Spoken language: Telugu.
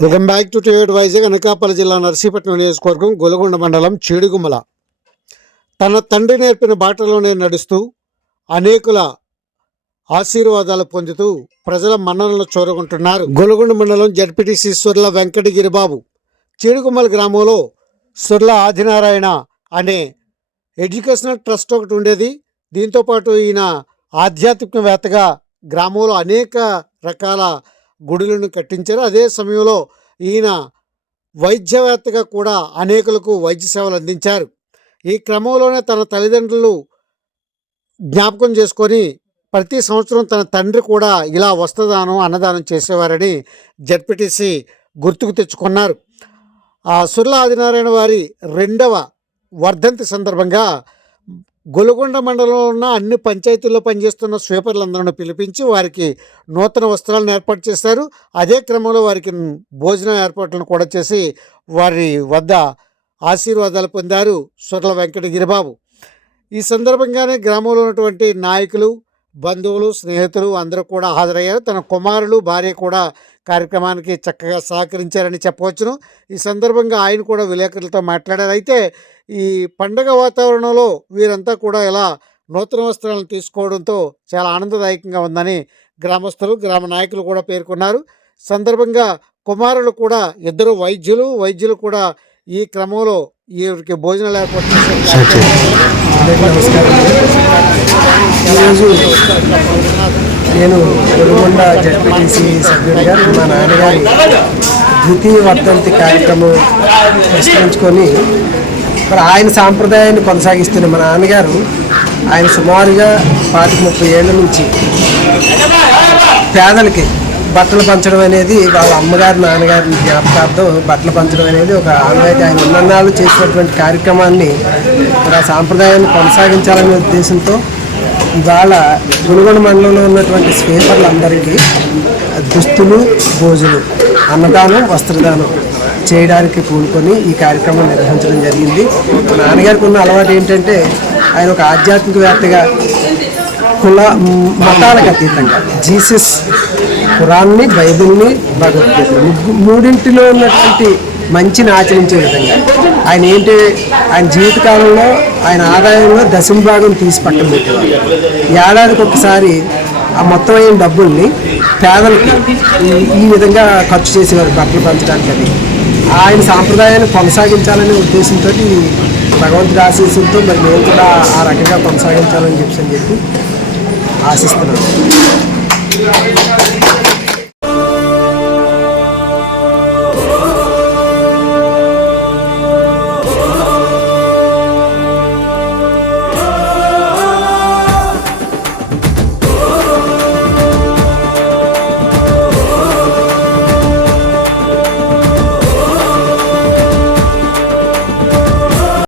Welcome back to TV Vizag. Anakapalli జిల్లా నర్సీపట్నం నియోజకవర్గం గొలగొండ మండలం చేడుగుమ్మల తన తండ్రి నేర్పిన బాటలోనే నడుస్తూ అనేకుల ఆశీర్వాదాలు పొందుతూ ప్రజల మన్ననలు చూరగొంటున్నారు. గొలగొండ మండలం జడ్పీటీసీ సుర్ల వెంకటగిరిబాబు చేడుగుమ్మల గ్రామంలో సుర్ల ఆదినారాయణ అనే ఎడ్యుకేషనల్ ట్రస్ట్ ఒకటి ఉండేది. దీంతోపాటు ఈయన ఆధ్యాత్మికవేత్తగా గ్రామంలో అనేక రకాల గుడులను కట్టించారు. అదే సమయంలో ఈయన వైద్యవేత్తగా కూడా అనేకులకు వైద్య సేవలు అందించారు. ఈ క్రమంలోనే తన తల్లిదండ్రులు జ్ఞాపకం చేసుకొని ప్రతి సంవత్సరం తన తండ్రి కూడా ఇలా వస్త్రదానం అన్నదానం చేసేవారని జడ్పీటీసీ గుర్తుకు తెచ్చుకున్నారు. ఆ సుర్ల ఆదినారాయణ వారి 2వ వర్ధంతి సందర్భంగా గొలగొండ మండలంలో ఉన్న అన్ని పంచాయతీల్లో పనిచేస్తున్న స్వీపర్లందరూ పిలిపించి వారికి నూతన వస్త్రాలను ఏర్పాటు చేశారు. అదే క్రమంలో వారికి భోజనం ఏర్పాట్లను కూడా చేసి వారి వద్ద ఆశీర్వాదాలు పొందారు సుర్ల వెంకటగిరిబాబు. ఈ సందర్భంగానే గ్రామంలో ఉన్నటువంటి నాయకులు, బంధువులు, స్నేహితులు అందరూ కూడా హాజరయ్యారు. తన కుమారులు, భార్య కూడా కార్యక్రమానికి చక్కగా సహకరించారని చెప్పవచ్చును. ఈ సందర్భంగా ఆయన కూడా విలేకరులతో మాట్లాడారు. అయితే ఈ పండగ వాతావరణంలో వీరంతా కూడా ఇలా నూతన వస్త్రాలను తీసుకోవడంతో చాలా ఆనందదాయకంగా ఉందని గ్రామస్తులు, గ్రామ నాయకులు కూడా పేర్కొన్నారు. సందర్భంగా కుమారులు కూడా 2 వైద్యులు కూడా ఈ క్రమంలో వీరికి భోజనాలు ఏర్పాటు చేశారు. ఈరోజు నేను గొలగొండ జడ్పీటీసీ సభ్యుడిగా మా నాన్నగారి ద్వితీయ వర్ధంతి కార్యక్రమం విస్తరించుకొని మరి ఆయన సాంప్రదాయాన్ని కొనసాగిస్తున్న మా నాన్నగారు ఆయన సుమారుగా 25-30 ఏళ్ళ నుంచి పేదలకి బట్టలు పంచడం అనేది, వాళ్ళ అమ్మగారు నాన్నగారి జ్ఞాపకార్థం బట్టలు పంచడం అనేది ఒక ఆనవాయితీ. ఆయన ఉన్నన్నాళ్ళు చేసినటువంటి కార్యక్రమాన్ని ఆ సాంప్రదాయాన్ని కొనసాగించాలనే ఉద్దేశంతో ఇవాళ గొలగొండ మండలంలో ఉన్నటువంటి స్వీపర్లందరికీ దుస్తులు, భోజనం, అన్నదానం, వస్త్రదానం చేయడానికి పూనుకొని ఈ కార్యక్రమం నిర్వహించడం జరిగింది. మా నాన్నగారికి ఉన్న అలవాటు ఏంటంటే ఆయన ఒక ఆధ్యాత్మికవేత్తగా కుల మతాలకు అతీతంగా జీసస్, ఖురాన్ని, బైబిల్ని, భగవద్గీత మూడింటిలో ఉన్నటువంటి మంచిని ఆచరించే విధంగా ఆయన జీవితకాలంలో ఆయన ఆదాయంలో 10వ భాగం తీసి పక్కన పెట్టేవారు. ఏడాదికి ఒకసారి ఆ మొత్తం అయిన డబ్బుల్ని పేదలకి ఈ విధంగా ఖర్చు చేసేవారు బట్టలు పంచడానికి. అది ఆయన సాంప్రదాయాన్ని కొనసాగించాలనే ఉద్దేశంతో భగవంతుడి ఆశీస్సులతో మరి మేము కూడా ఆ రకంగా కొనసాగించాలని చెప్పి ఆశిస్తున్నాను.